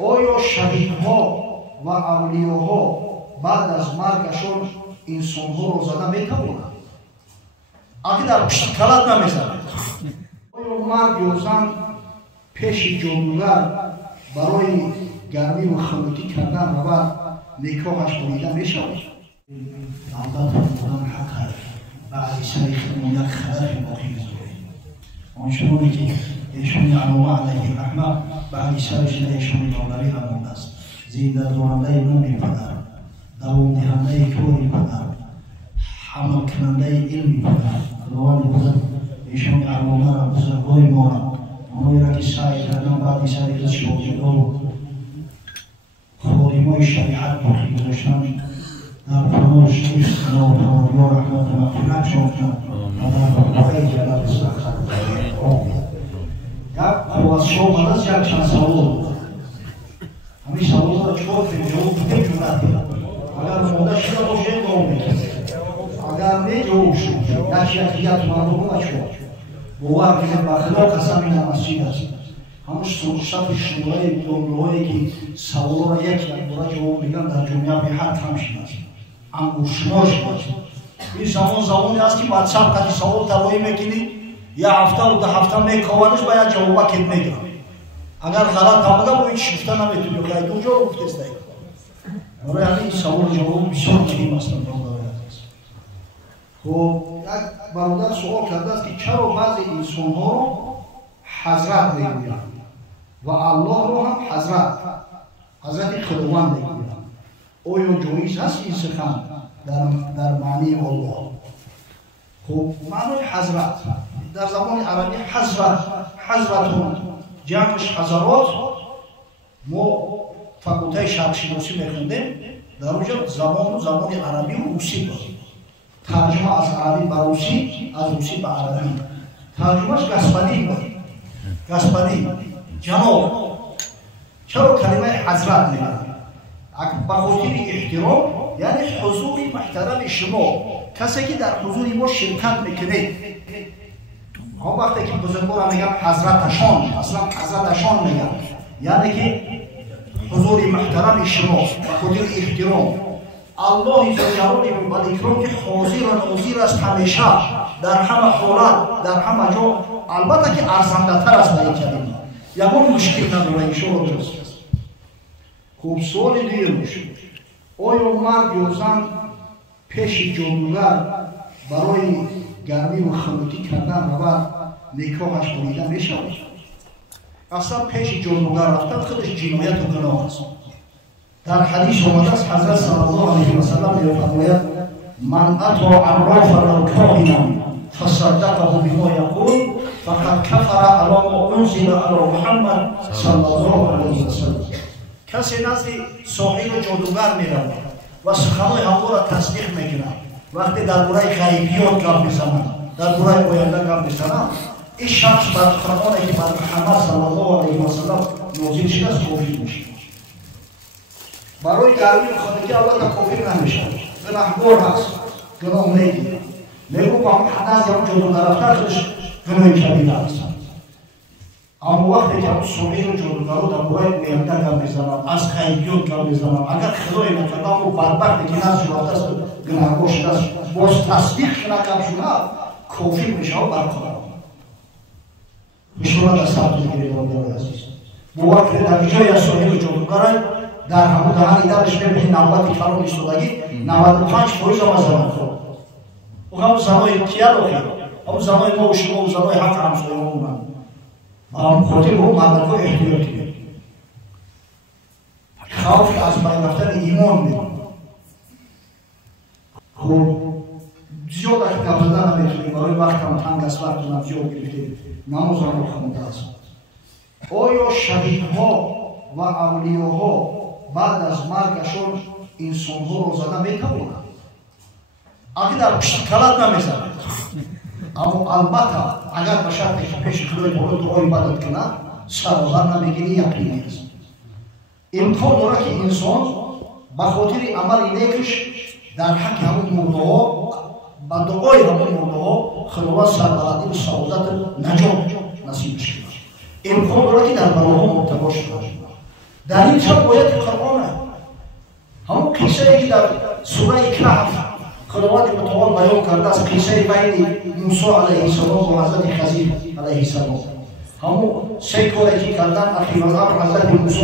آیا شهیدها و اولیاها بعد از مرگشون انسانها رو زده میتوانند؟ اگه در پشت کلت نمیزنند، آیا مرد یا زن پیش جادوگر برای گرمی و خلوتی کردن رود نکاحش بریده میشود؟ البته بودن حق هست. بعد سر خودمون یک خلف باقی بذاریم. آنچنانی که ایشون علامه علیه رحمه بعد سرش ایشون داوری فرموده است. زنده دارنده نور پدر، دوام دهنده کار پدر، عمل کننده علم پدر. خداوند بزرگ ایشون علامه را بزرگوار ما آنهایی را که سعی کردن بعد سر شاگردان و خادمان شریعت باقی گذاشتند در پناهش عشق و پروردگار رحمت و مغفرت شافتند و در واقع جلال سخت یک از شما از یک چند سوال همین سوال را چهار فیلم جواب بده جونت اگر ماده شده باشه دوام میکنه اگر نه جواب شد یک مردم را شد باور کنید بخدا قسم این مسجد است همش صفت شورای دنبالهایی که سوال را یک بار جواب میگن در جمعه به حد هم شده است انگوشنا شده این زمانی است که بعد سب کدی سوال طراحی میکنی یا هفته و 2 هفته میکوانش باید جواب کد میگیرم اگر غلط هم بگم باید شفته نمیتونی باید دو جا گفته است برای همین سوال جواب بسیار مهم است خب یک برادر سوال کرده است که چرا بعضی انسان ها رو حضرت میگویند و الله رو هم حضرت خداوند میگویند آیا جایز هست این سخن در معنی الله؟ خب معنی حضرت در زبان عربی حضرتون جمعش حضرات ما فاکولته شرق‌شناسی میخوندیم در اونجا زبان عربی و روسی داریم ترجمه از عربی به روسی از روسی به عربی ترجمهش گسپدی جناب چرا کلمه حضرت میگن به خاطر احترام یعنی حضور محترم شما کسی که در حضور ما شرکت میکنه وقتی که بزرگوار میگن حضرتشان اصلا حضرتشان میگن یعنی که حضور محترم شما به خاطر احترام الله ذوالجلال و الاکرام که حاضر و ناظر است همیشه در همه حالت در همه جا البته که ارزنده تر است به این کلمه یگان مشکل نداره انشاءالله درست است. خب سوال دیگه باشه آیا مرد یا زن پیش جادوگر برای گرمی و خلوتی کردن رود نکاحش بریده میشود؟ اصلا پیش جادوگر رفتن خودش جنایت و گناه است. در حدیث آمده است حضرت صلی الله علیه و سلم میفرماید من اتی عرافا او کاهنا فصدقه بما یقول فقد کفر علی ما انزل علی محمد صلی الله علیه و سلم. کسی نزد صاحب جادوگر میرود و سخنهای او را تصدیق میکند وقتی درباره غیبیات گپ میزنند درباره آینده گپ میزنند این شخص بر قرآنی که بر محمد صلی الله علیه و سلم نازل شده است کافر میشه. برای گرمی خانگی اول کافر نمیشه گناهگار هست گناه میگیره میگو محمد از اون جادوگر رفته خودش گناه کبیره است اما وقتی که اون صغیر جادوگر رو درباره آینده گپ میزنند از غیبیات گپ میزنند اگر خدای نکرده اون بدبختی که نزد شده است گناهگار شده است باز تصدیق نکرده شده کافر میشه و برخواه بشورت از سبت میگیره برادر عزیز باور کنید در جای از صغیر جادوگر در همون دهانی درش ببینید 90 کلام ایستادگی 95% هم از زمان خود و همون زنای تیار رو خیلی همون زنای ما و شما و زنای حق همسایه ما اومد همون خاطر به اون مدرکا احتیاطی بید خوف از بین رفتن ایمان بید خب زیاد اخی قبلده نمیتونیم برای وقت هم تنگ از وقت هم زیاد گرفتیم نماز هم رو خمونده است آیا شهیدها و اولیاها بعد از مرگشون انسانها رو زده میتوانند؟ اگه در پشت کلت نمیزنند اما البته اگر به شرطی که پیش خدای بالا دعای بدت کند سرازر نمیگیری یقینی است امکان داره که انسان به خاطر عمل نیکش در حق همون مرده ها به دعای همون مرده ها خداوند سربلندی و سعادت نجات نصیبش کند امکان داره که در بلاها مبتلا شده در اینجا باید قرآن همون قصه ای در سوره کهف خداوند متعال بیان کرده است، قصه بین موسی علیه السلام و حضرت خضر علیه السلام. همون سه کاری که کردن اخیراً حضرت موسی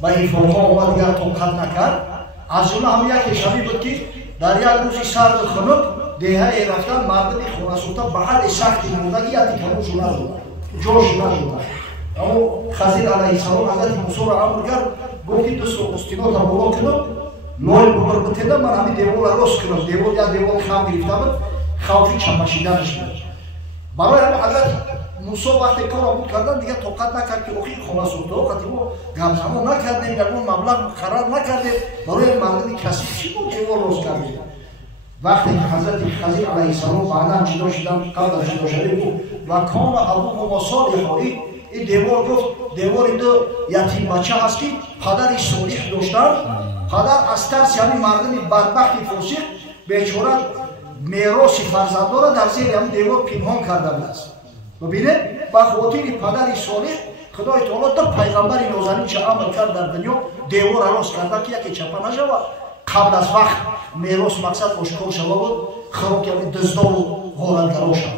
با افراط‌ها و دیگر طاقت نکرد. از جمله هم یک شبی بود که در یک روزی سرد خنک دیهه رفتن مردم خونسوتا به حد سختی موندگی یتی کموش ندارد جوش ندارد. اما خضر علیه السلام حضرت موسی را امر کرد، گفتی دوست استینات را بالا کنم لای ببر بتیدم، من همین دیوار را راست کنم. دیوار یا دیوار خم گرفته بود، خوفی چپشیدنش بود. برای همین حضرت موسی وقتی کار بود کردن دیگه طاقت نکرد که اخی خونسوتا وقتی ما گمزمان نکردیم یکون مبلغ خراب نکردیم برای مردم کسی چی بود دیوار راست کردیم. وقتی که حضرت خضر علیه السلام بعدا جدا شدن قبل از جدا شدن بود و کان ابوهما صالحا، این دیوار گفت دیوار دو یتیم بچه هست که پدر صالح داشتن. پدر از ترس یعنی مردم بدبخت فاسق بیچاره میراث فرزندان را در زیر همین دیوار پنهان کرده بود است. ببینید با خاطر پدر صالح خدای تعالی دو پیغمبر نازنین چه عمل کرد در دنیا، دیوار راست کرده که یکی چپا نشود. قبل از وقت میراث مقصد آشکار شده بود، خراب یعنی دزدان و غارتگران شد.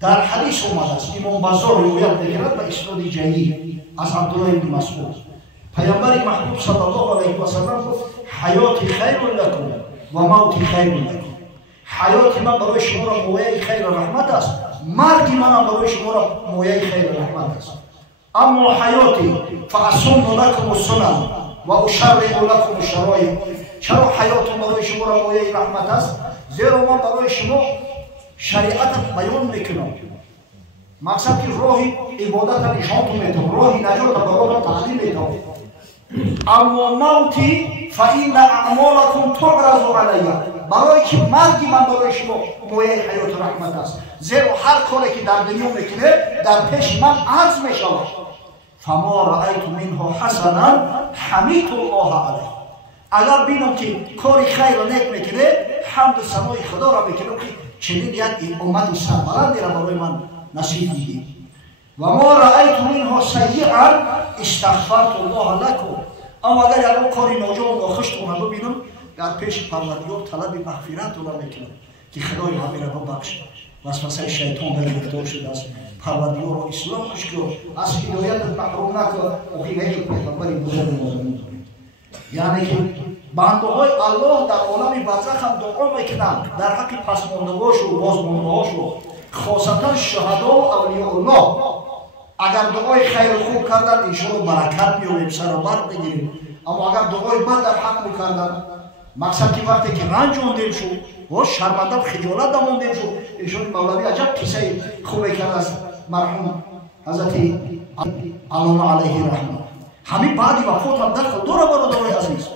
در حدیث اومده است، امام بزار روایت می‌کند به اسناد جید از عبدالله بن مسعود، پیامبر محبوب صلی الله علیه و سلم گفت حیات خیر لکم و موت خیر لکم. حیات من برای شما را مویه خیر و رحمت است، مرگ من برای شما را مویه خیر و رحمت است. اما حیاتی فاصون لکم السنن و اشرع لکم الشرائع. چرا حیات برای شما را مویه رحمت است؟ زیرا من برای شما شریعت بیان میکنم، مقصد که راه عبادت نشانتون میدم، راه نجات برای تعلیم میدم. اما موتی فإن اعمالکم تعرض علی، برای که مرگی من برای شما مویه حیات رحمت است، زیرا هر کاری که در دنیا میکنه در پیش من عرض میشود. فما رأیت منها حسنا حمیدت الله علیه. اگر بینم که کاری خیر و نیک میکنه حمد و ثنای خدا را میکنم که چنین یک امت سربلندی را برای من نصیب میدی. و ما رأیت منها سیئا استغفرت الله لکم. اما اگر یک کاری ناجا و ناخوش را ببینم در پیش پروردگار طلب مغفرت را میکنم که خدای همین را ببخش. وسوسه شیطان در گرفتار شده است، پروردگار را اصلاحش کن، از هدایت محروم نکن. اخی یک پیغمبری بزرگ نازنین دارید، یعنی که بنده های الله در عالم برزخ هم دعا میکنند در حق پسماندگاش و بازماندهاش و خاصتا شهدا و اولیاء الله. اگر دعای خیر خوب کردن انشاءالله برکت میاریم، سر و برق میگیریم. اما اگر دعای بد در حق میکردن، مقصد که وقتی که رنج آمدیم شد و شرمنده و خجالت آمدیم شد، انشاءالله مولوی عجب قصه خوبی کرد از مرحوم حضرت علامه علیه رحمه. همین بعدی وفات هم دخل دور برادرای عزیز،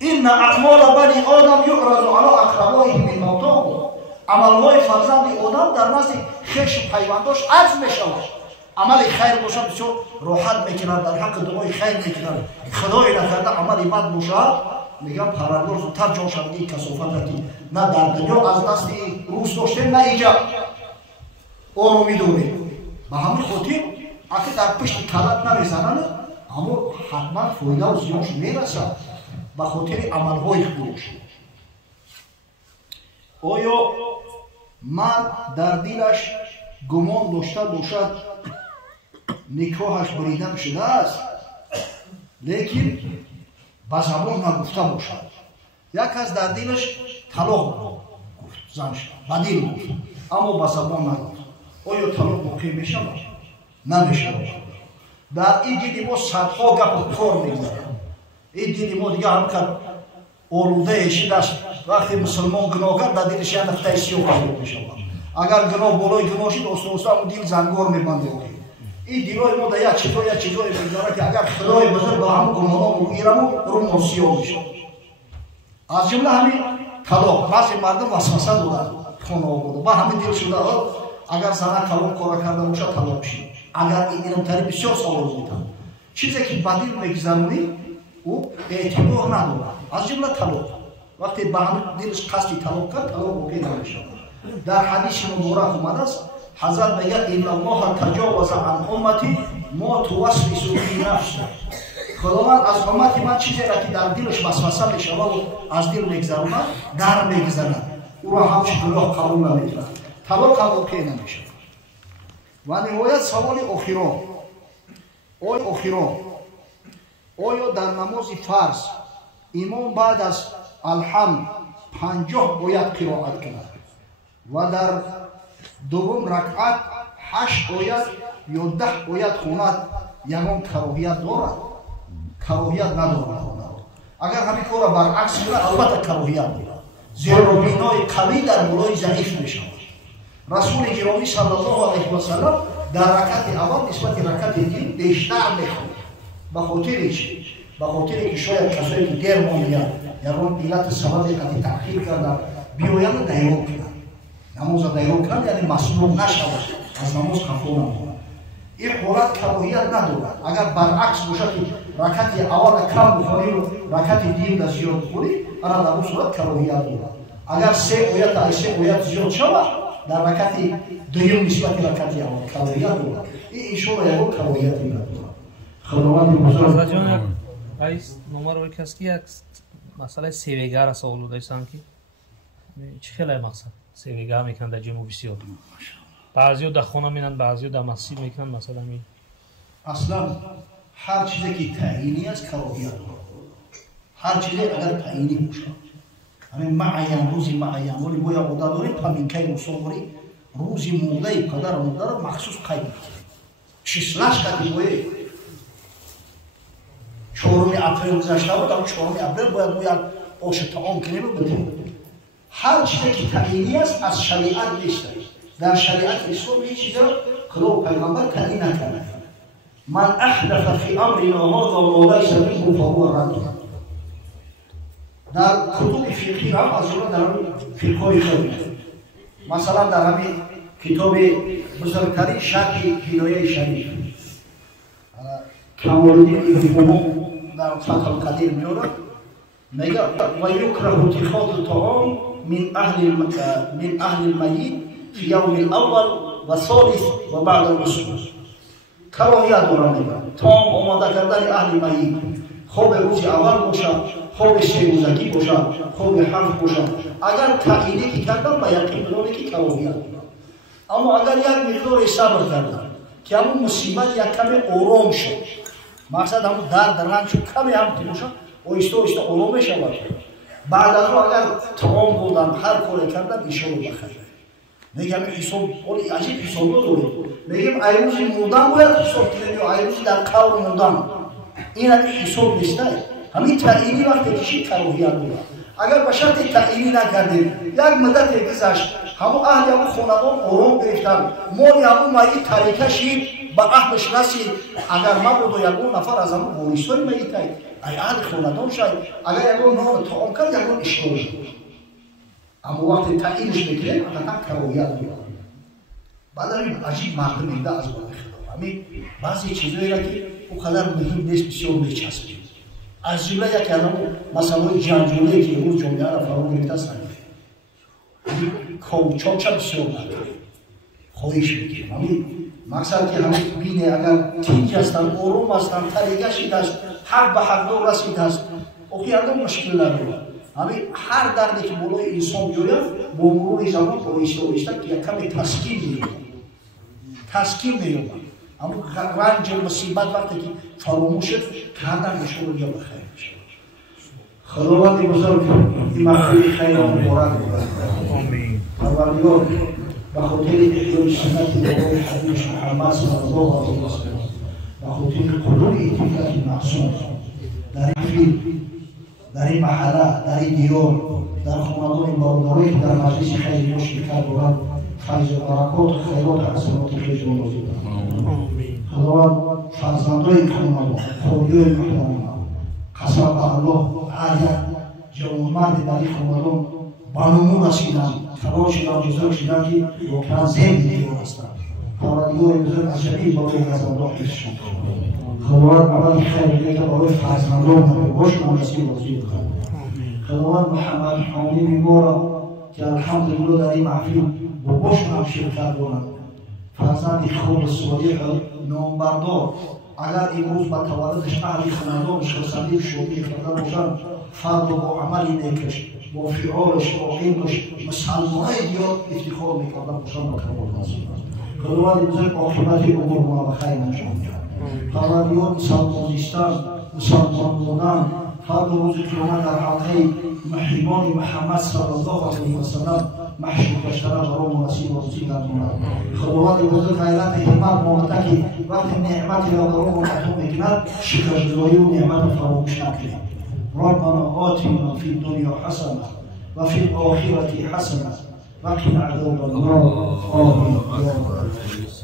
این اعمال بنی آدم یعرض علی اقربائه من موتاهم. عملهای فرزند آدم در نزد خویش و پیونداش عرض میشود. عمل خیر باشد بسیار راحت میکنند، در حق دعای خیر میکنند. خدای نکرده عمل بد باشد میگم پروردگار زودتر جان شود این کثافت رفتی، نه در دنیا از دست روز داشته نه اینجا آرومی داریم. به همین خاطر اگه در پشت کلت نمیزنند اما حتما فایده و زیانش میرسد به خاطر عملهای خوبش. آیا من در دلش گمان داشته باشد نکاحش بریده شده است لیکن به زبان نگفته باشد؟ یک از در دلش طلاق گفت زنش به دل گفت اما به زبان نگفت. آیا طلاق واقع میشه؟ نمیشه. در این دل ما صدها گپ و کار میگذاره. این دل ما دیگه هم که آلوده شده است. وقتی مسلمان گناه کرد در دلش یک نقطه سیاه پیدا میشه. اگر گناه بالای گناه شد آسان اون دل زنگار میبنده. این دلای ما در یک چیزای میگذاره که اگر خدای بزرگ با همون گناه رو میگیرم رو سیاه میشه. از جمله همین طلاق. بعضی مردم وسوسه دادن خانه آورده با همین دل شده اگر زنه طلاق کار کرده باشه طلاق شد. اگر این علمتری بسیار سوال میتن چیزی که بدیل میگذرونی او اعتبار نداره. از جمله طلاق وقتی به هم دلش قصدی طلاق کرد طلاق واقع نمیشه. در حدیث مبارک اومده است حضرت میگه ان الله تجاوز عن امتی ما تو وصف سوری نفس خداوند از امت من چیزی را که در دلش وسوسه میشود و از دل میگذراند در میگذارد او را همش گناه قبول نمیکند طلاق قبول کی نمیشود و نهایت سوال آخیرا آیا در نماز فرض امام بعد از الحمد 50 باید قرائت کند و در دوم رکعت 8 آیت یا 10 آیت خواند یگان کراهیت دارد کراهیت ندارد اگر همین کار برعکس کنه البته کراهیت دارد زیرا بنای قوی در بالای ضعیف میشود رسول گرامی صلی الله علیه و سلم در رکعت اول نسبت رکعت دیگر بیشتر میخواند به خاطر چی؟ به خاطر که شاید کسایی که دیر ماندند یگان علت سبب قطعی تأخیر کردن بیایند دیرو کنند نماز دیرو کنند یعنی مسلوب نشود از نماز خفا نماند این حالت کراهیت ندارد اگر برعکس باشد که رکعت اول کم بخوانی و رکعت دیگر زیاد بخوانی انا در اون صورت کراهیت دارد اگر 3 آیت زیاد شود در رکعت دوم نسبت رکعت اول کراهیت دارد این انشاءالله یگان کراهیتی ندارد خداوند بزرگ رئیس نمبر روی کسی که یک مسئله سیویگر است اولو داشتن که چی خیلی مقصد سیویگر میکن در جمع بسیار بعضی در خونه میرن بعضی در مسجد میکنن مثلا می اصلا هر چیزی که تعیینی است کراهیت دارد هر چیزی اگر تعیینی باشد همین معین روزی معین ولی باید عادت داریم پامینکای مسافری روزی موده پدر مادر مخصوص قید میکنیم چیزلاش کردی باید 4 اپریل گذشته بود اما 4 اپریل باید آش طعام کنیم و بدیم هر چیزی که تعیینی است از شریعت نیست در شریعت اسلام هیچ چیزی خدا پیغمبر تعیین نکرده من احدث فی امرنا هذا ما لیس منه فهو رد در کتب فقهی هم از اون در فقهای خیلی مثلا در همین کتاب بزرگترین شرح هدایه شریف کمال‌الدین ابن در فتح القدیر میاره میگه و یکره اتخاذ الطعام من اهل المیت فی یوم الاول و ثالث و بعد الرسول کراهیت دارم میگه طعام آماده کردن اهل میت خوب روز اول باشد خوب 3 روزگی باشد خوب 7 باشد اگر تعیینی که کردن به یقین بدانید که کراهیت دارم اما اگر یک مقدار صبر کردن که همون مصیبت یک کمی آرام شد مقصد همون درد رنج کمی هم که باشد آهسته آهسته آرام شود بعد از اون اگر طعام بودن هر کاری کردن انشاءالله بخیر میگم حساب عجیب حساب داریم میگیم ایروز مردن باید حساب کنیم یا ایروز در قبر مردن این هم حساب نیست همین تعیینی وقتی کشید کراهیت دارد اگر به شرط تعیینی نکردیم یک مدت گذشت همون اهل همون خاندان آرام گرفتن مالی همون میت طریقه شید به اهلش رسید اگر مبادا یگان نفر از همون وارثای میت ای اهل خاندان شد اگر یگان نام طعام کرد یگان اشکال شد اما وقتی تعیینش میکنیم قطعا کراهیت دارد بعد همین عجیب مردم میده از بار خدا همین بعضی چیزایی را که اونقدر مهم نیست بسیار میچسبید از جمله یک کلمه مسئله جنجالی که امروز جامعه را فرا گرفته است کوچاک بسیار نداره خواهش میکنم همین مقصد که همین بینه اگر تیج هستند آروم هستند طریقه شید است حق به حقدار رسید است اخیردان مشکل نداره همین هر دردی که بالای انسان بیاید با مرور زمان آهسته آهسته که یک کمی تسکین می‌یابد اما رنج مصیبت وقتی که فراموش شد کردن نشون رو یا بخیر میشه خداوند بزرگ این مغفرت خیر و مبارک آمین پروردگار به خاطر احیای سنت نبوی حبیبش محمد صلی الله علیه و سلم به خاطر قلوب اتفاق معصوم در این فیلم در این محله در این دیار در خاندان برادرایی که در مجلس خیر ما شرکت بودند فیض و برکات و خیرات و حسنات خیر ما نازل خداوند فرزندای خاندان خواهیای محترم قسم به الله هر یک جوانمرد در این خاندان به نمو رسیدند کلان شدند بزرگ شدند که واقعا ذهن دیگر هستند پروردگار بزرگ از جمیع بالای غضب‌ناک حفظشان خداوند عمل خیر بده که برای فرزندان باشون نصیب بازی بکنه خداوند محمد حامیم ما را که الحمدلله در این محفل با باشون هم شرکت کنند فرزند خوب صالح نامبردار اگر امروز با تولدش اهل خاندانش خانواده شوقی کرده باشند فرد با عمل نیکش با فعالش با علمش مسلمانای دیار افتخار میکرده باشند با تولدش خداوند بزرگ عاقبت امور ما به خیر انجام دهد خبریان مسلمان زیستن مسلمان بودن فرد روز قیامت در حلقه محبان محمد صلی الله علیه و سلم محشور گشتن برای نصیب و روزی گرداند خداوند بزرگ غیرت همت مامته که وقتی نعمتی را برای ما عطا میکند شکرگزاری و نعمت فراموش نکنیم ربنا آتنا فی الدنیا حسنه و فی الآخرة حسنه و قنا عذاب النار آمین یا رب